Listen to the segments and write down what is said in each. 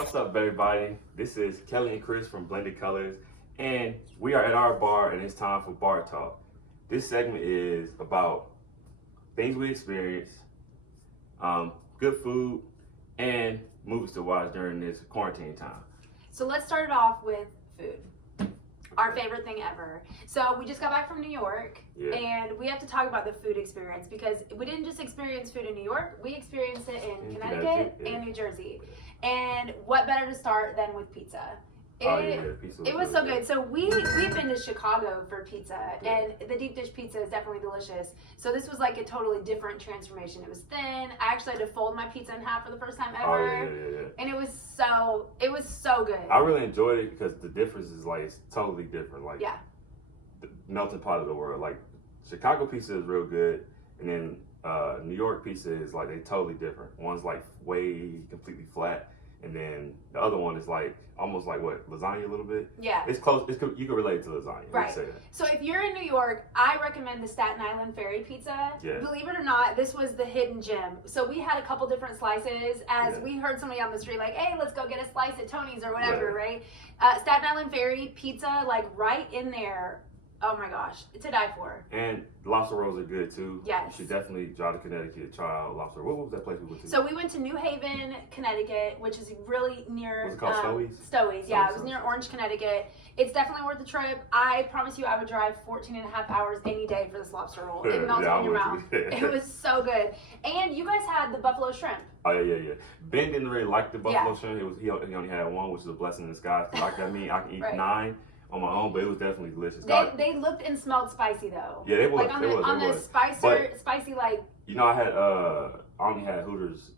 What's up, everybody? This is Kelly and Chris from Blended Colors, and we are at our bar, and it's time for Bar Talk. This segment is about things we experience, good food, and movies to watch during this quarantine time. So let's start it off with food. Our favorite thing ever. So we just got back from New York, and we have to talk about the food experience because we didn't just experience food in New York, we experienced it in Connecticut and New Jersey. And what better to start than with pizza? Pizza it was so good. So we've been to Chicago for pizza, and the deep dish pizza is definitely delicious. So this was like a totally different transformation. It was thin. I actually had to fold my pizza in half for the first time ever, and it was so good. I really enjoyed it because the difference is like it's totally different. Like the melting pot of the world. Like Chicago pizza is real good, and then New York pizza is like they totally different. One's like way completely flat. And then the other one is like almost like what, lasagna a little bit. Yeah, it's close. You can relate it to lasagna. Right. Say that. So if you're in New York, I recommend the Staten Island Ferry Pizza. Yeah. Believe it or not, this was the hidden gem. So we had a couple different slices. As we heard somebody on the street like, "Hey, let's go get a slice at Tony's or whatever," right? Staten Island Ferry Pizza, like right in there. Oh my gosh, to die for. And lobster rolls are good too. Yes. You should definitely drive to Connecticut, try out lobster. What was that place we went to? So we went to New Haven, Connecticut, which is really near. Was it called Stowey's? Stowey's, yeah. It was near Orange, Connecticut. It's definitely worth the trip. I promise you, I would drive 14 and a half hours any day for this lobster roll. It melted in your mouth. It was so good. And you guys had the buffalo shrimp. Oh yeah. Ben didn't really like the buffalo shrimp. He only had one, which is a blessing in disguise. Like I mean, I can eat 9 on my own, but it was definitely delicious. They looked and smelled spicy though. Yeah, it was. Like on the spicy like. You know, I only had Hooters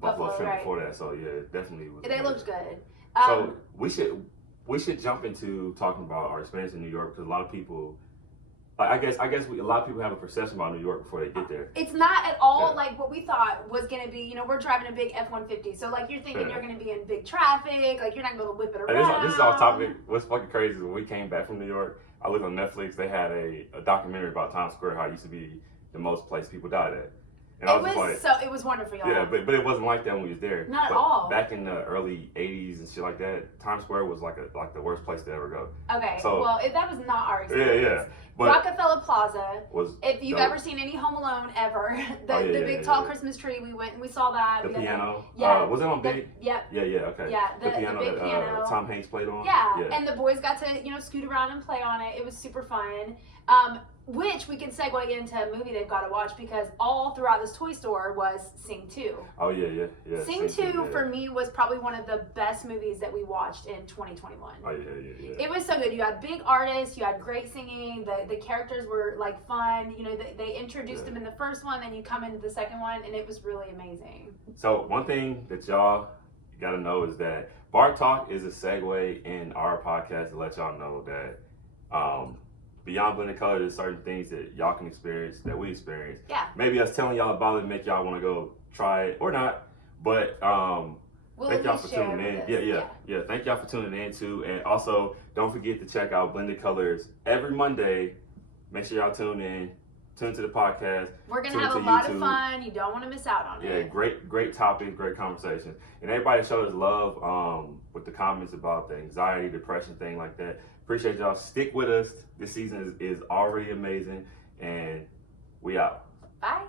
buffalo shrimp before that, so yeah, it definitely was. They looked good. So we should jump into talking about our experience in New York because a lot of people. I guess a lot of people have a perception about New York before they get there. It's not at all like what we thought was gonna be. You know, we're driving a big F-150, so like you're thinking you're gonna be in big traffic, like you're not gonna be able to whip it around. This is off topic. What's fucking crazy is when we came back from New York, I looked on Netflix. They had a documentary about Times Square, how it used to be the most place people died at. And it was wonderful, y'all. Yeah, but it wasn't like that when we was there. Not at all. Back in the early '80s and shit like that, Times Square was like the worst place to ever go. Okay, so, well, that was not our experience. Yeah. But Rockefeller Plaza was. If you've ever seen any Home Alone ever, the big tall Christmas tree, we went and we saw that. The piano. Was it on big? Yeah. Yeah. Okay. Yeah. The piano big piano. Tom Hanks played on. Yeah. And the boys got to scoot around and play on it. It was super fun. Which we can segue into a movie they've got to watch because all throughout this toy store was Sing 2. Oh, yeah. Sing 2 for me was probably one of the best movies that we watched in 2021. Oh, yeah. It was so good. You had big artists, you had great singing, the characters were like fun. You know, they introduced them in the first one, then you come into the second one, and it was really amazing. So one thing that y'all got to know is that Bar Talk is a segue in our podcast to let y'all know that beyond Blended Color, there's certain things that y'all can experience, that we experience. Yeah. Maybe us telling y'all about it make y'all want to go try it or not. But thank y'all for tuning in. Yeah. Thank y'all for tuning in too. And also, don't forget to check out Blended Colors every Monday. Make sure y'all tune in. Tune to the podcast. We're going to have a lot of fun. You don't want to miss out on it. Yeah, great topic, great conversation. And everybody showed us love with the comments about the anxiety, depression thing like that. Appreciate y'all. Stick with us. This season is already amazing. And we out. Bye.